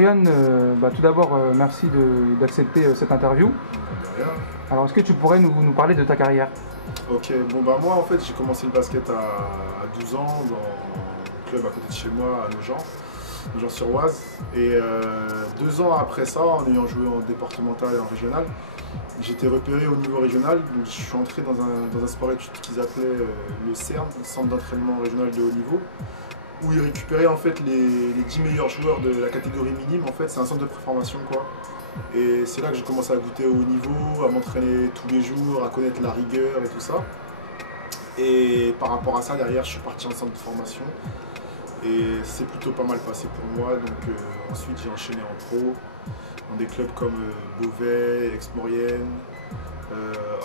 Yann, tout d'abord, merci d'accepter cette interview. De rien. Alors, est-ce que tu pourrais nous parler de ta carrière? Ok, bon bah moi en fait j'ai commencé le basket à 12 ans dans un club à côté de chez moi à Nogent-sur-Oise. Et 2 ans après ça, en ayant joué en départemental et en régional, j'ai été repéré au niveau régional. Donc je suis entré dans un sport études qu'ils appelaient le CERN, le centre d'entraînement régional de haut niveau, où ils récupéraient en fait les 10 meilleurs joueurs de la catégorie minime. En fait c'est un centre de préformation quoi. Et c'est là que j'ai commencé à goûter au haut niveau, à m'entraîner tous les jours, à connaître la rigueur et tout ça. Et par rapport à ça, derrière, je suis parti en centre de formation. Et c'est plutôt pas mal passé pour moi. Donc ensuite, j'ai enchaîné en pro, dans des clubs comme Beauvais, Aix-Maurienne,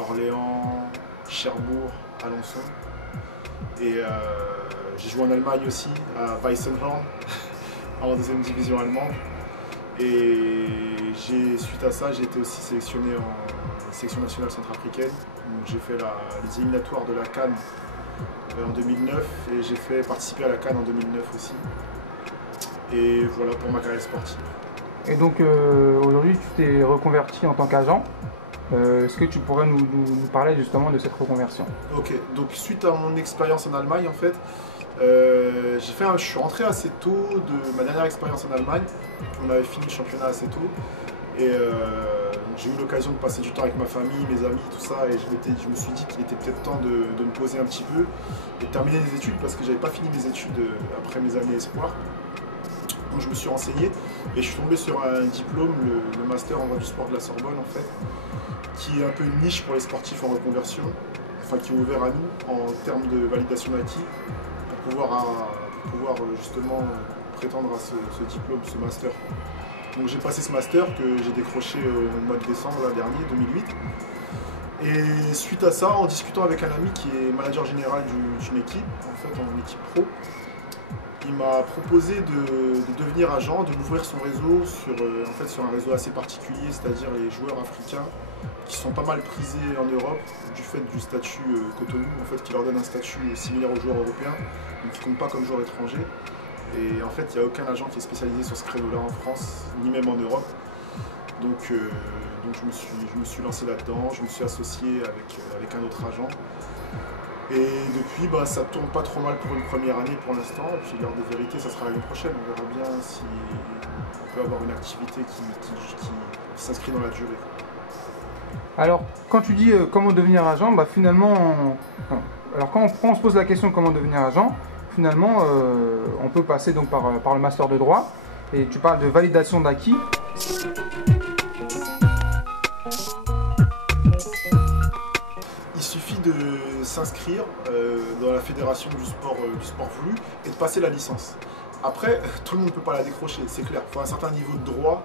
Orléans, Cherbourg, Alençon. Et j'ai joué en Allemagne aussi, à Weissenhorn, en deuxième division allemande. Et suite à ça, j'ai été aussi sélectionné en sélection nationale centrafricaine. J'ai fait les éliminatoires de la CAN en 2009 et j'ai fait participer à la CAN en 2009 aussi. Et voilà pour ma carrière sportive. Et donc aujourd'hui, tu t'es reconverti en tant qu'agent. Est-ce que tu pourrais nous parler justement de cette reconversion? Ok, donc suite à mon expérience en Allemagne, en fait, je suis rentré assez tôt de ma dernière expérience en Allemagne. On avait fini le championnat assez tôt. Et j'ai eu l'occasion de passer du temps avec ma famille, mes amis, tout ça. Et je me suis dit qu'il était peut-être temps de me poser un petit peu et de terminer les études parce que j'avais pas fini mes études après mes années espoir. Donc je me suis renseigné et je suis tombé sur un diplôme, le master en droit du sport de la Sorbonne en fait, qui est un peu une niche pour les sportifs en reconversion, enfin qui est ouvert à nous en termes de validation d'acquis pour pouvoir justement prétendre à ce diplôme, ce master. Donc j'ai passé ce master que j'ai décroché au mois de décembre dernier, 2008. Et suite à ça, en discutant avec un ami qui est manager général d'une équipe, en fait en équipe pro, il m'a proposé de devenir agent, de m'ouvrir son réseau sur un réseau assez particulier, c'est-à-dire les joueurs africains qui sont pas mal prisés en Europe du fait du statut Cotonou, en fait, qui leur donne un statut similaire aux joueurs européens, donc ils ne comptent pas comme joueurs étrangers. Et en fait, il n'y a aucun agent qui est spécialisé sur ce créneau-là en France, ni même en Europe. Donc je me suis lancé là-dedans, je me suis associé avec un autre agent. Et depuis, ça tourne pas trop mal pour une première année pour l'instant. Et puis l'heure des vérités, ça sera l'année prochaine. On verra bien si on peut avoir une activité qui s'inscrit dans la durée. Alors, quand tu dis comment devenir agent, finalement, alors quand on se pose la question comment devenir agent, finalement, on peut passer donc par le master de droit. Et tu parles de validation d'acquis. Il suffit de s'inscrire dans la fédération du sport voulu et de passer la licence. Après, tout le monde ne peut pas la décrocher, c'est clair. Il faut un certain niveau de droit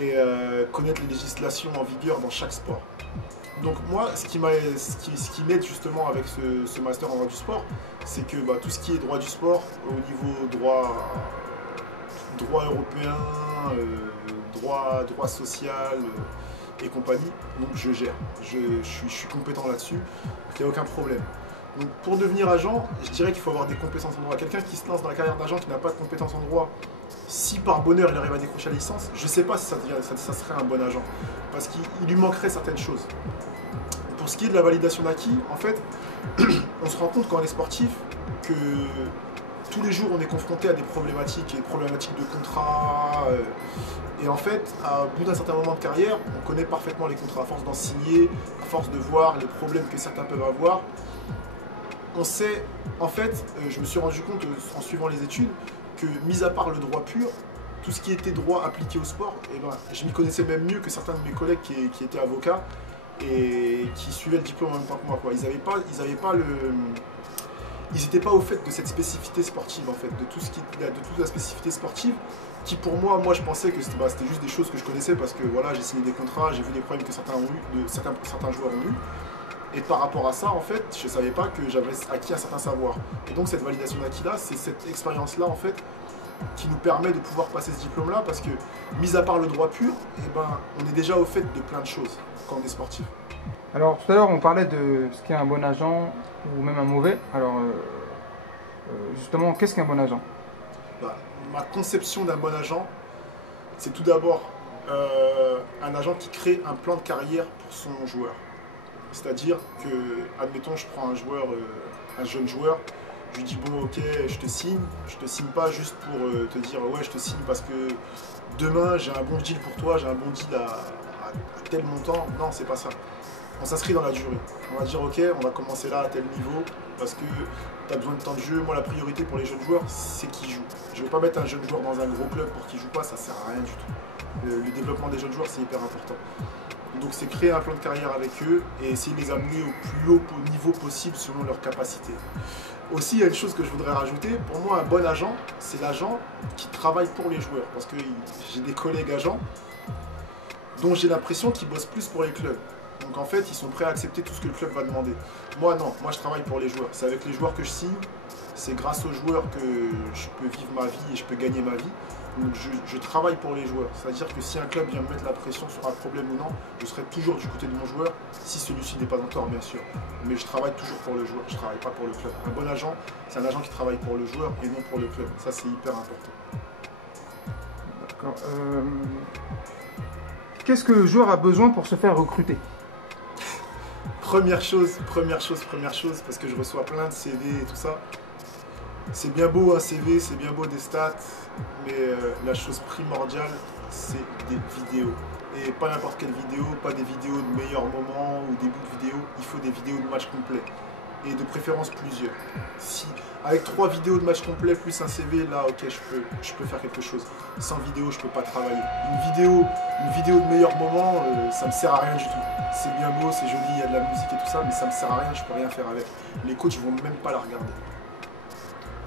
et connaître les législations en vigueur dans chaque sport. Donc moi, ce qui m'aide justement avec ce master en droit du sport, c'est que tout ce qui est droit du sport, au niveau droit européen, droit social et compagnie, donc je gère. Je suis compétent là-dessus, il n'y a aucun problème. Donc pour devenir agent, je dirais qu'il faut avoir des compétences en droit. Quelqu'un qui se lance dans la carrière d'agent qui n'a pas de compétences en droit, si par bonheur il arrive à décrocher la licence, je ne sais pas si ça serait un bon agent, parce qu'il lui manquerait certaines choses. Pour ce qui est de la validation d'acquis, en fait, on se rend compte quand on est sportif que tous les jours on est confronté à des problématiques de contrat. Et en fait, au bout d'un certain moment de carrière, on connaît parfaitement les contrats. À force d'en signer, à force de voir les problèmes que certains peuvent avoir, on sait, en fait, je me suis rendu compte en suivant les études que, mis à part le droit pur, tout ce qui était droit appliqué au sport, je m'y connaissais même mieux que certains de mes collègues qui étaient avocats et qui suivaient le diplôme en même temps que moi. Ils n'étaient pas au fait de cette spécificité sportive, en fait, de toute la spécificité sportive, qui pour moi je pensais que c'était juste des choses que je connaissais parce que voilà, j'ai signé des contrats, j'ai vu des problèmes que certains joueurs ont eu. Et par rapport à ça, en fait, je ne savais pas que j'avais acquis un certain savoir. Et donc cette validation d'acquis-là, c'est cette expérience-là, en fait, qui nous permet de pouvoir passer ce diplôme-là, parce que, mis à part le droit pur, on est déjà au fait de plein de choses quand on est sportif. Alors tout à l'heure on parlait de ce qu'est un bon agent ou même un mauvais. Alors justement, qu'est-ce qu'un bon agent? Bah, ma conception d'un bon agent, c'est tout d'abord un agent qui crée un plan de carrière pour son joueur. C'est-à-dire que, admettons, je prends un joueur, un jeune joueur, je lui dis bon ok, je te signe pas juste pour te dire ouais je te signe parce que demain j'ai un bon deal pour toi, j'ai un bon deal à tel montant. Non, c'est pas ça. On s'inscrit dans la durée. On va dire ok, on va commencer là à tel niveau parce que tu as besoin de temps de jeu. Moi la priorité pour les jeunes joueurs c'est qu'ils jouent. Je ne veux pas mettre un jeune joueur dans un gros club pour qu'il joue pas, ça sert à rien du tout. Le développement des jeunes joueurs c'est hyper important. Donc c'est créer un plan de carrière avec eux et essayer de les amener au plus haut niveau possible selon leurs capacités. Aussi, il y a une chose que je voudrais rajouter. Pour moi, un bon agent, c'est l'agent qui travaille pour les joueurs. Parce que j'ai des collègues agents dont j'ai l'impression qu'ils bossent plus pour les clubs. Donc en fait, ils sont prêts à accepter tout ce que le club va demander. Moi, non. Moi, je travaille pour les joueurs. C'est avec les joueurs que je signe. C'est grâce aux joueurs que je peux vivre ma vie et je peux gagner ma vie. Donc je travaille pour les joueurs. C'est-à-dire que si un club vient me mettre la pression sur un problème ou non, je serai toujours du côté de mon joueur, si celui-ci n'est pas en tort bien sûr. Mais je travaille toujours pour le joueur, je ne travaille pas pour le club. Un bon agent, c'est un agent qui travaille pour le joueur et non pour le club. Ça c'est hyper important. D'accord. Qu'est-ce que le joueur a besoin pour se faire recruter? Première chose, parce que je reçois plein de CV et tout ça. C'est bien beau un CV, c'est bien beau des stats, mais la chose primordiale, c'est des vidéos. Et pas n'importe quelle vidéo, pas des vidéos de meilleurs moments ou des bouts de vidéos, il faut des vidéos de match complet. Et de préférence plusieurs. Si, avec 3 vidéos de match complet plus un CV, là ok, je peux faire quelque chose. Sans vidéo, je peux pas travailler. Une vidéo de meilleurs moments, ça me sert à rien du tout. C'est bien beau, c'est joli, il y a de la musique et tout ça, mais ça me sert à rien, je peux rien faire avec. Les coachs vont même pas la regarder.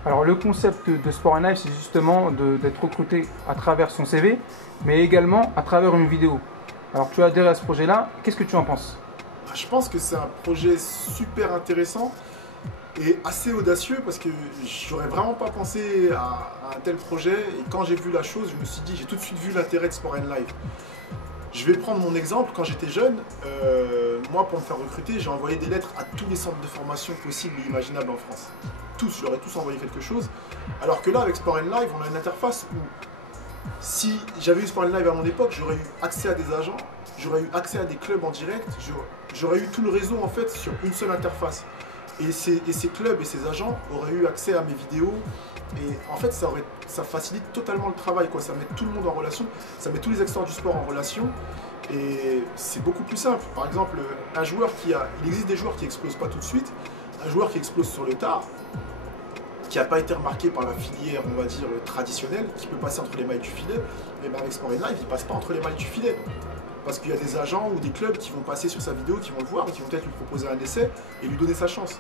Alors le concept de Sport & Life, c'est justement d'être recruté à travers son CV, mais également à travers une vidéo. Alors tu as adhéré à ce projet-là, qu'est-ce que tu en penses? Je pense que c'est un projet super intéressant et assez audacieux parce que j'aurais vraiment pas pensé à un tel projet. Et quand j'ai vu la chose, je me suis dit, j'ai tout de suite vu l'intérêt de Sport & Life. Je vais prendre mon exemple, quand j'étais jeune, moi pour me faire recruter, j'ai envoyé des lettres à tous les centres de formation possibles et imaginables en France. Tous, j'aurais tous envoyé quelque chose. Alors que là, avec Sport & Live, on a une interface où si j'avais eu Sport & Live à mon époque, j'aurais eu accès à des agents, j'aurais eu accès à des clubs en direct, j'aurais eu tout le réseau en fait sur une seule interface. Et ces clubs et ces agents auraient eu accès à mes vidéos. Et en fait, ça facilite totalement le travail, quoi. Ça met tout le monde en relation, ça met tous les acteurs du sport en relation. Et c'est beaucoup plus simple. Par exemple, il existe des joueurs qui explosent pas tout de suite. Un joueur qui explose sur le tard, qui n'a pas été remarqué par la filière, on va dire, traditionnelle, qui peut passer entre les mailles du filet, et bien avec Sport & Live, il ne passe pas entre les mailles du filet. Parce qu'il y a des agents ou des clubs qui vont passer sur sa vidéo, qui vont le voir, qui vont peut-être lui proposer un essai et lui donner sa chance.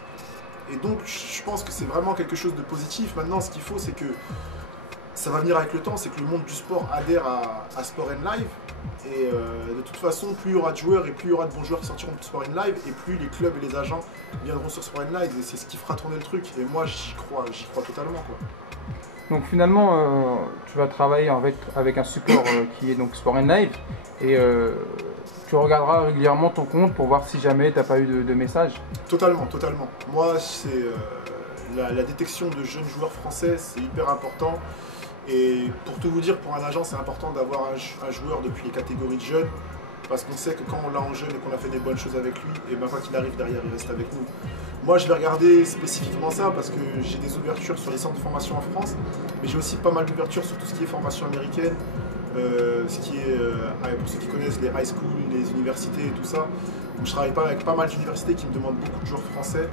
Et donc, je pense que c'est vraiment quelque chose de positif. Maintenant, ce qu'il faut, c'est que ça va venir avec le temps, c'est que le monde du sport adhère à Sport & Live. Et de toute façon, plus il y aura de joueurs et plus il y aura de bons joueurs qui sortiront de Sport & Live, et plus les clubs et les agents viendront sur Sport & Live. Et c'est ce qui fera tourner le truc. Et moi, j'y crois totalement, quoi. Donc finalement, tu vas travailler avec un support qui est donc Sport & Live, et tu regarderas régulièrement ton compte pour voir si jamais tu n'as pas eu de message. Totalement. Moi, c'est la détection de jeunes joueurs français, c'est hyper important. Et pour tout vous dire, pour un agent, c'est important d'avoir un joueur depuis les catégories de jeunes, parce qu'on sait que quand on l'a en jeune et qu'on a fait des bonnes choses avec lui, et ben quand il arrive derrière, il reste avec nous. Moi, je vais regarder spécifiquement ça parce que j'ai des ouvertures sur les centres de formation en France, mais j'ai aussi pas mal d'ouvertures sur tout ce qui est formation américaine, pour ceux qui connaissent les high school, les universités et tout ça. Donc, je travaille avec pas mal d'universités qui me demandent beaucoup de joueurs français.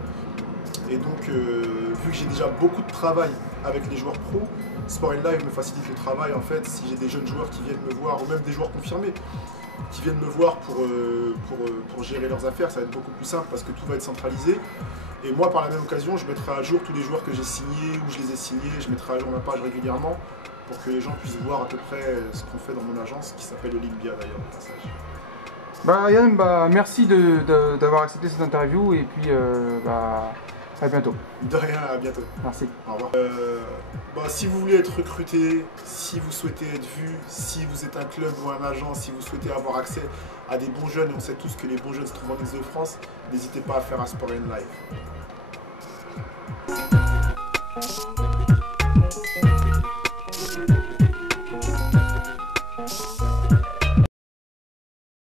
Et donc, vu que j'ai déjà beaucoup de travail avec les joueurs pros, Sport & Live me facilite le travail en fait. Si j'ai des jeunes joueurs qui viennent me voir, ou même des joueurs confirmés, qui viennent me voir pour gérer leurs affaires, ça va être beaucoup plus simple parce que tout va être centralisé. Et moi, par la même occasion, je mettrai à jour tous les joueurs que j'ai signés, où je les ai signés, je mettrai à jour ma page régulièrement pour que les gens puissent voir à peu près ce qu'on fait dans mon agence, qui s'appelle Olympia d'ailleurs, au passage. Yann, merci d'avoir accepté cette interview, et puis À bientôt. De rien, à bientôt. Merci. Au revoir. Si vous voulez être recruté, si vous souhaitez être vu, si vous êtes un club ou un agent, si vous souhaitez avoir accès à des bons jeunes, et on sait tous que les bons jeunes se trouvent en Ile-de-France, n'hésitez pas à faire un Sport N Live.